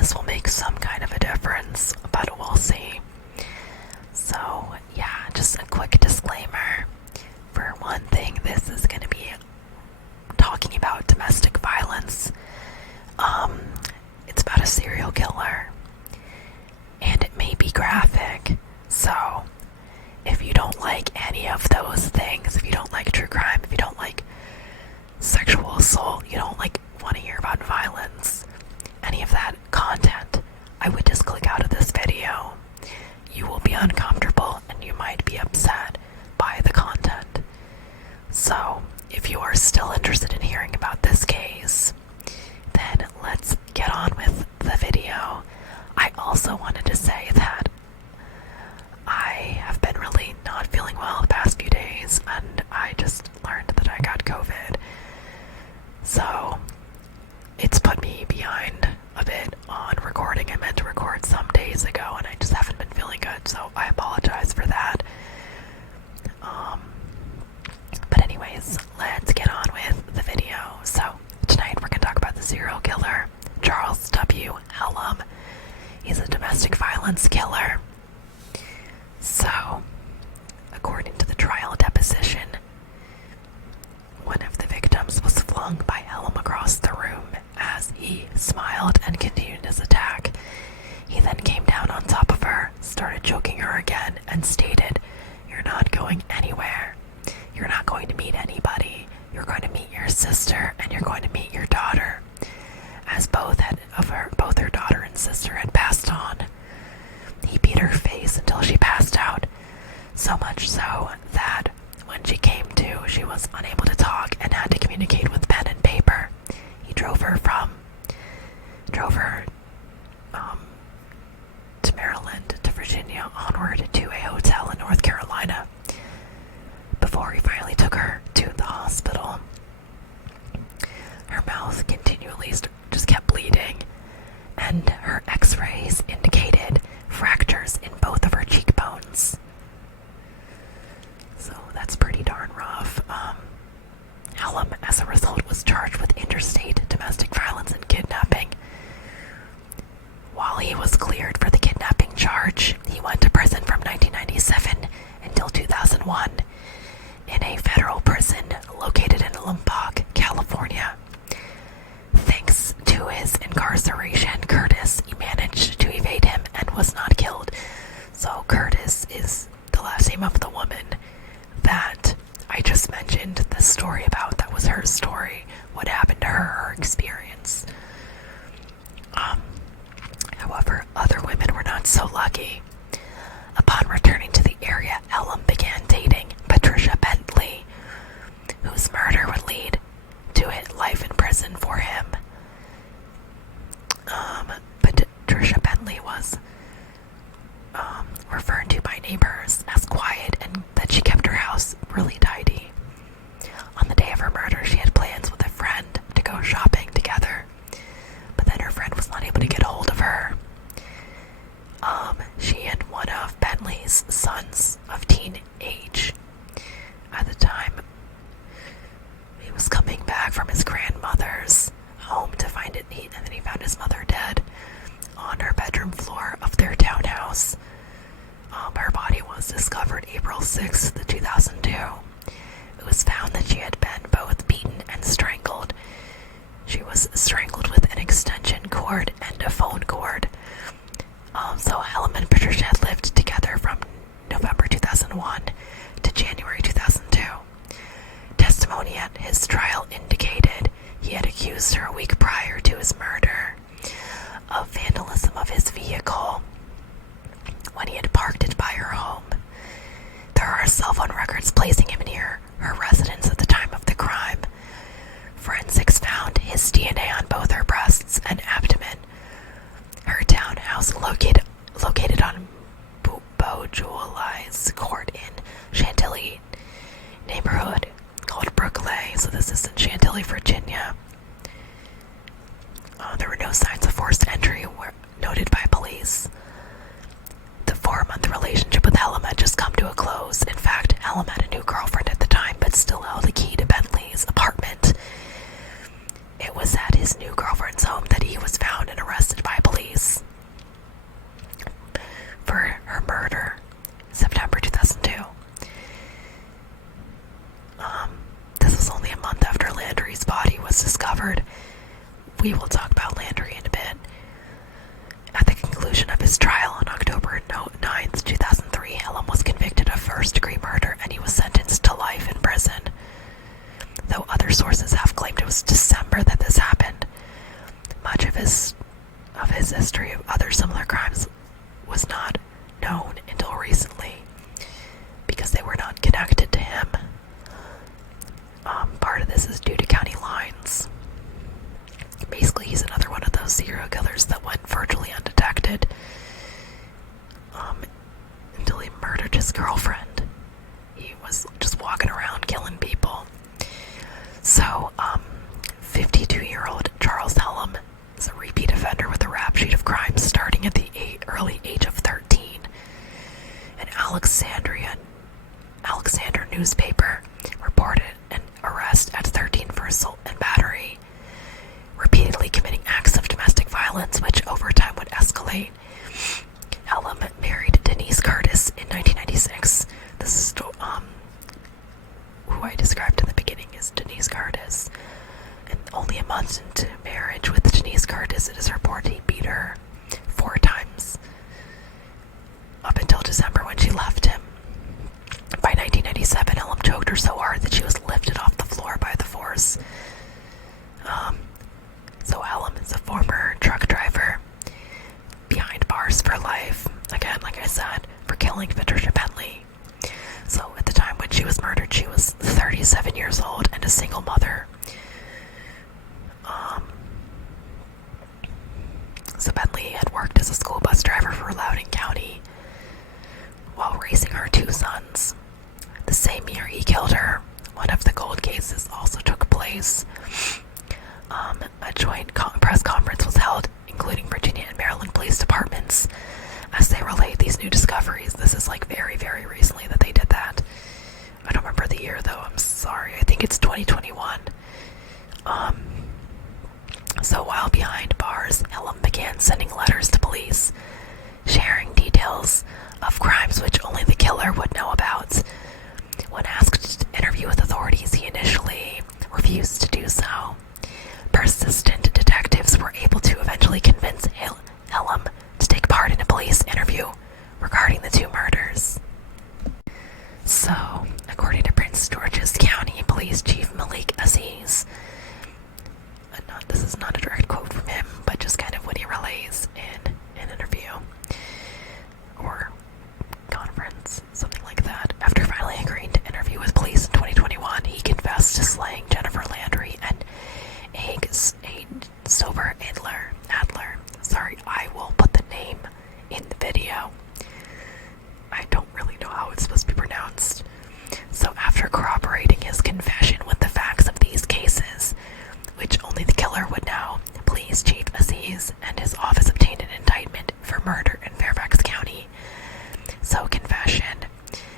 this will make some kind of a difference, but we'll see. So, yeah, just a quick disclaimer. For one thing, this is going to be talking about domestic violence. It's about a serial killer, and it may be graphic, so if you don't like any of those things, if you don't like true crime, if you don't like sexual assault, you don't want to hear about violence, any of that content, I would just click out of this video. You will be uncomfortable and you might be upset by the content. So, if you are still interested in hearing about this case, then let's get on with the video. I also wanted to say that I have been really not feeling well the past few days, and I just learned that I got COVID. So, it's put me behind a bit on recording. I meant to record some days ago, and I just haven't been feeling good, so I apologize for that. But anyways, let's get on with the video. So, tonight we're going to talk about the serial killer, Charles W Helem. He's a domestic violence killer. So, according to the trial deposition, one of the victims was flung by Helem across the room as he smiled and continued his attack. He then came down on top of her, started choking her again, and stated, "You're not going anywhere. You're not going to meet anybody. You're going to meet your sister, and you're going to meet your daughter." As both her daughter and sister had passed on, he beat her face until she passed out, so much so that when she came to, she was unable to talk and had to communicate with pen and paper. He drove her to Maryland, to Virginia, onward to a hotel in North Carolina, before he finally took her to the hospital. Her mouth continually just kept bleeding, and her x-rays indicated fractures in both of her cheekbones. So that's pretty darn rough. Helem, as a result, was charged with interstate domestic violence and kidnapping. While he was cleared for the kidnapping charge, he went to prison from 1997 until 2001 in a federal prison located in Lubbock, California. Thanks to his incarceration, Curtis managed to evade him and was not killed. So Curtis is the last name of the woman that I just mentioned the story about. That was her story, what happened to her, her experience. However, other women were not so lucky. Upon returning to the area, Helem began dating Patricia Bentley, whose murder would lead to life in prison for him. Patricia Bentley was referred to by neighbors as quiet and that she kept her house really tidy. On the day of her murder, she had plans with a friend to go shopping together, but then her friend was not able to get a hold of her. She and one of Bentley's sons of teen age at the time, he was coming back from his grandmother's home to find it, and then he found his mother dead on her bedroom floor of their townhouse. Her body was discovered April 6th, 2002. It was found that she had been both beaten and strangled. She was strangled with an extension cord and a phone cord. So Helem and Patricia had lived together from November 2001 to January 2002. Testimony at his trial indicated he had accused her a week prior to his murder of vandalism of his vehicle when he had parked it by her home. There are cell phone records placing him near her residence at the time of the crime. Forensics found his DNA on both her breasts and abdomen. Her townhouse located on Beaujolais Court in Chantilly neighborhood called Brooklyn. So this is in Chantilly, Virginia. There were no signs of forced entry noted by police. The 4-month relationship with Helem had just come to a close. In fact, Helem had a new girlfriend at the time, but still held a key to Bentley's apartment. It was at his new girlfriend's home that he was found and arrested by police. We will talk about Landry in a bit. At the conclusion of his trial on October 9th, 2003, Helem was convicted of first-degree murder and he was sentenced to life in prison. Though other sources have claimed it was December that this happened, much of his history of other similar crimes was not known until recently because they were not connected to him. Part of this is due to county lines. Basically, he's another one of those serial killers that went virtually undetected until he murdered his girlfriend. He was just walking around killing people. So, 52-year-old Charles Helem is a repeat offender with a rap sheet of crimes starting at the early age of 13. An Alexander newspaper reported an arrest at 13 for assault and battery, repeatedly committing acts of domestic violence, which over time would escalate. Helem married Denise Curtis in 1996. This is who I described in the beginning as Denise Curtis. And only a month into marriage with Denise Curtis, it is reported he beat her 4 times up until December when she left him. By 1997, Helem choked her so hard that she was lifted off the floor by the force. So Helem is a former truck driver, behind bars for life, again, like I said, for killing Patricia Bentley. So at the time when she was murdered, she was 37 years old and a single mother. So Bentley had worked as a school bus driver for Loudoun County while raising her 2 sons. The same year he killed her, one of the cold cases also took place. A joint press conference was held, including Virginia and Maryland police departments, as they relayed these new discoveries. This is like very, very recently that they did that. I don't remember the year though, I'm sorry. I think it's 2021. So while behind bars, Helem began sending letters to police, sharing details of crimes which only the killer would know about. When asked to interview with authorities, he initially refused to do so. Persistent detectives were able to eventually convince Helem to take part in a police interview regarding the 2 murders. So, according to Prince George's County Police Chief Malik Aziz, this is not a direct quote from him, but just kind of what he relays in an interview or conference, something like that. After finally agreeing to interview with police in 2021, he confessed to slaying Jennifer Landry and Sober Adler. Sorry, I will put the name in the video. I don't really know how it's supposed to be pronounced. So after corroborating his confession with the facts of these cases, which only the killer would know, Police Chief Aziz and his office obtained an indictment for murder in Fairfax County. So confession.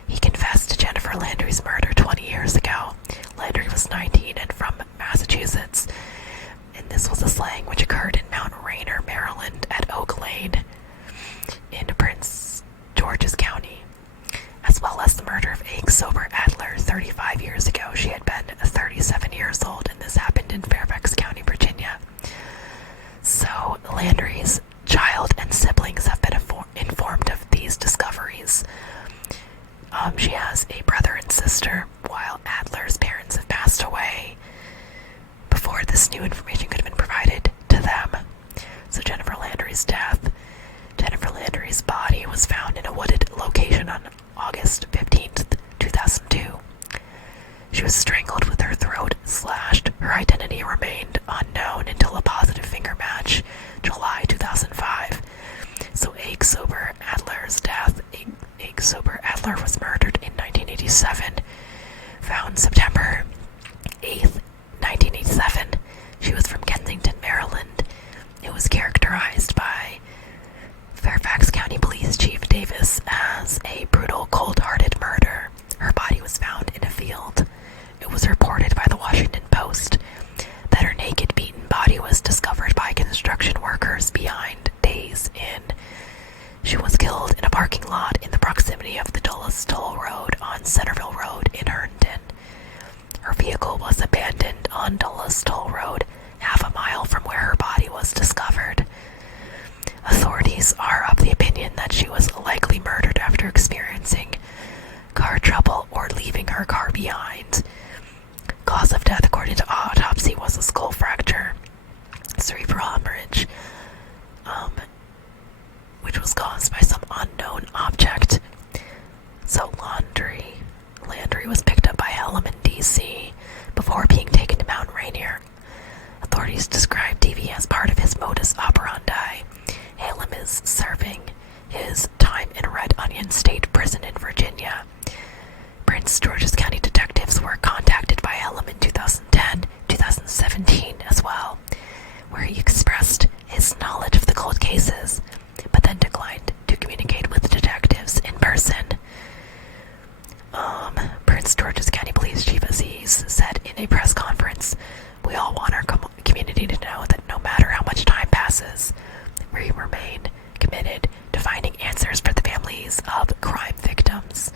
He confessed to Jennifer Landry's murder 20 years ago. Landry was 19 and from Massachusetts, and this was a slaying which occurred in Mount Rainier, Maryland, at Oak Lane in Prince George's County, as well as the murder of Sober Adler 35 years ago. She had been 37 years old, and this happened in Fairfax County, Virginia. So Landry's child and siblings have been informed of these discoveries. She has a brother and sister, while Adler's parents have passed away before this new information could have been provided to them. So Jennifer Landry's death. Jennifer Landry's body was found in a wooded location on August 15th, 2002. She was strangled with her throat slashed. Her identity remained unknown until a positive finger match, July 2005. So Sober Adler's death. Sober Adler was murdered in 1987. Found September 8th, 1987. She was from Kensington, Maryland. It was characterized by Fairfax County Police Chief Davis as a brutal, cold-hearted murder. Her body was found in a field. It was reported by the Washington Post that her naked, beaten body was discovered by construction workers behind Days Inn. She was killed in a parking lot in the proximity of the Dulles Toll Road on Centerville Road in Herndon. Her vehicle was abandoned on Dulles Toll Road, half a mile from where her her car behind. Cause of death, according to autopsy, was a skull fracture, cerebral hemorrhage, which was caused by some unknown object. So Landry was picked up by Helem in D.C. before being taken to Mount Rainier. Authorities described TV as part of his modus operandi. Helem is serving his time in Red Onion State Prison in Virginia. Prince George's County detectives were contacted by Helem in 2010, 2017 as well, where he expressed his knowledge of the cold cases, but then declined to communicate with detectives in person. Prince George's County Police Chief Aziz said in a press conference, "We all want our community to know that no matter how much time passes, we remain committed to finding answers for the families of crime victims.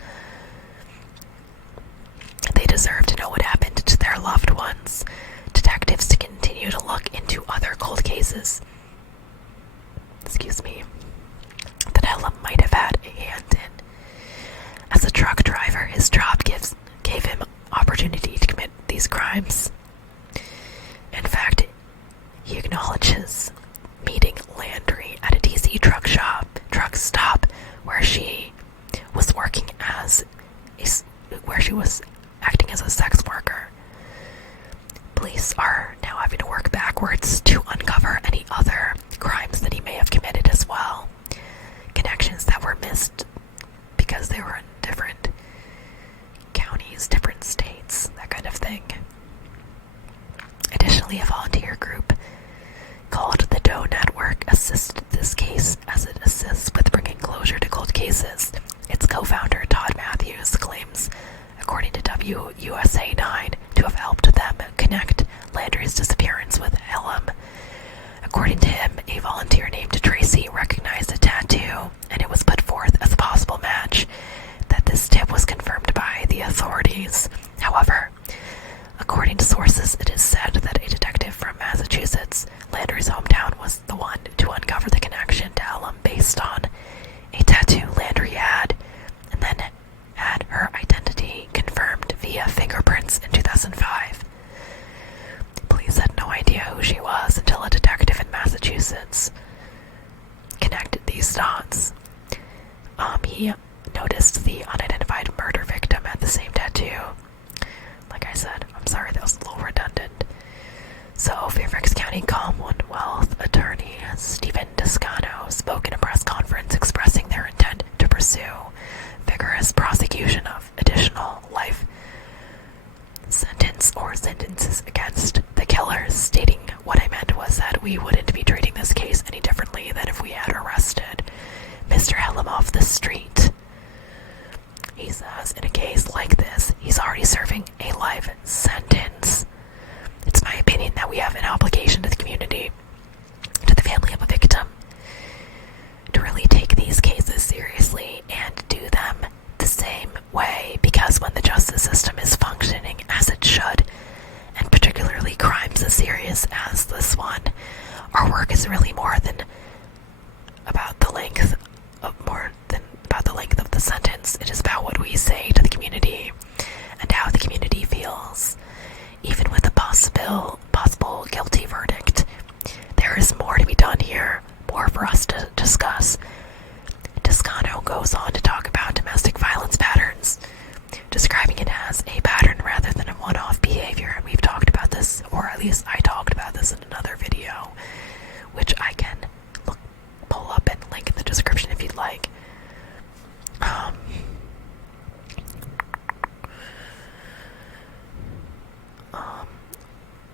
They deserve to know what happened to their loved ones. Detectives to continue to look into other cold cases that Helem might have had a hand in. As a truck driver, his job gave him opportunity to commit these crimes. In fact, he acknowledges meeting Landry at a DC truck stop where she was acting as a sex worker. Police are now having to work backwards to uncover any other crimes that he may have committed as well. Connections that were missed because they were in different counties, different states, that kind of thing. Additionally, a volunteer group called the Doe Network assisted this case as it assists with bringing closure to cold cases. Its co-founder, Todd Matthews, claims, according to WUSA 9, to have helped them connect Landry's disappearance with Helem. According to him, a volunteer named Tracy recognized a tattoo, and it was put forth as a possible match. That this tip was confirmed by the authorities. However, according to sources, it is said that a detective from Massachusetts, Landry's hometown, was the one to uncover the connection to Helem based on a tattoo Landry had, and then had her identity confirmed via fingerprints in 2005. Police had no idea who she was until a detective in Massachusetts connected these dots. He noticed the unidentified murder victim had the same tattoo. Like I said, I'm sorry, that was a little redundant. So, Fairfax County Commonwealth Attorney Stephen Toscano spoke in a press conference expressing their intent to pursue vigorous prosecution of additional life sentences against the killers, stating, "What I meant was that we wouldn't be treating this case any differently than if we had arrested Mr. Helem off the street." He says, in a case like this, he's already serving a life sentence. It's my opinion that we have an obligation to the community, to the family of a victim, to really take these cases seriously and do them the same way, because when the justice system is functioning as it should, and particularly crimes as serious as this one, our work is really more than about the length of the sentence. It is about what we say to the community and how the community feels. Even with a possible guilty verdict, there is more to be done here, more for us to discuss. Toscano goes on to talk about domestic violence patterns, describing it as a pattern rather than a one-off behavior. And we've talked about this, or at least I talked about this in another video, which I can pull up and link in the description if you'd like.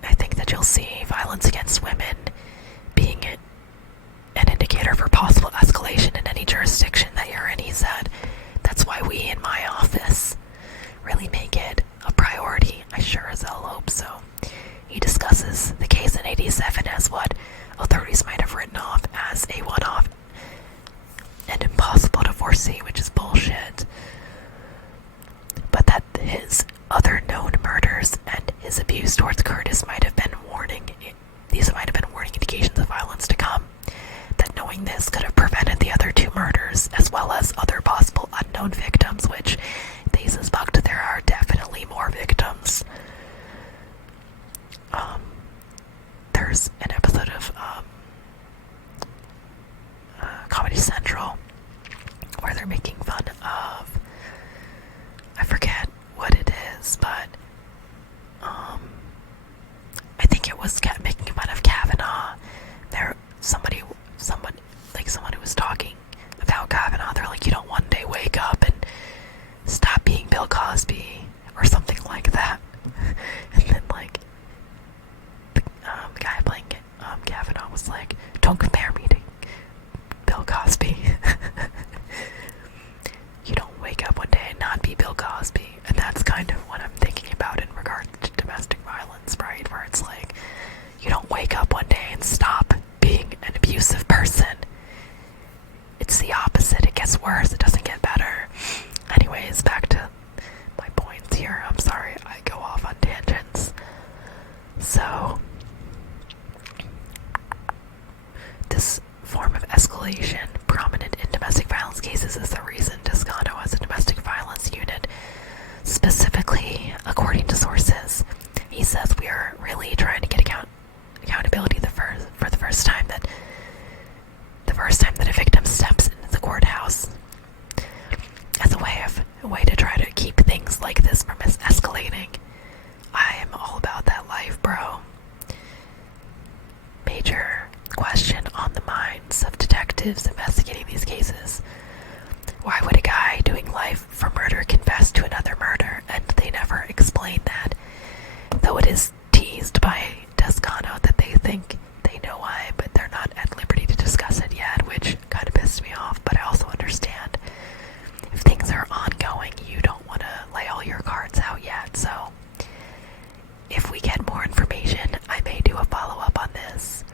I think that you'll see violence against women being an indicator for possible escalation in any jurisdiction that you're in, he said. That's why we in my office really make it a priority. I sure as hell hope so. He discusses the case in 87 as what authorities might have written off as a one-off and impossible to foresee, which is bullshit. But that his other known murders and his abuse towards Curtis might have been warning indications of violence to come. That knowing this could have prevented the other two murders, as well as other possible unknown victims, which they suspect there are definitely specifically, according to sources, he says we are really trying to get accountability for the first time that a victim steps into the courthouse as a way to try to keep things like this from escalating. I am all about that life, bro. Major question on the minds of detectives investigating these cases. Why would a guy doing life for murder confess to another murder? And they never explain that. Though it is teased by Toscano that they think they know why, but they're not at liberty to discuss it yet, which kind of pissed me off. But I also understand if things are ongoing, you don't want to lay all your cards out yet. So if we get more information, I may do a follow-up on this.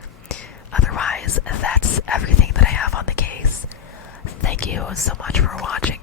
Otherwise, that's everything that I have on the case. Thank you so much for watching.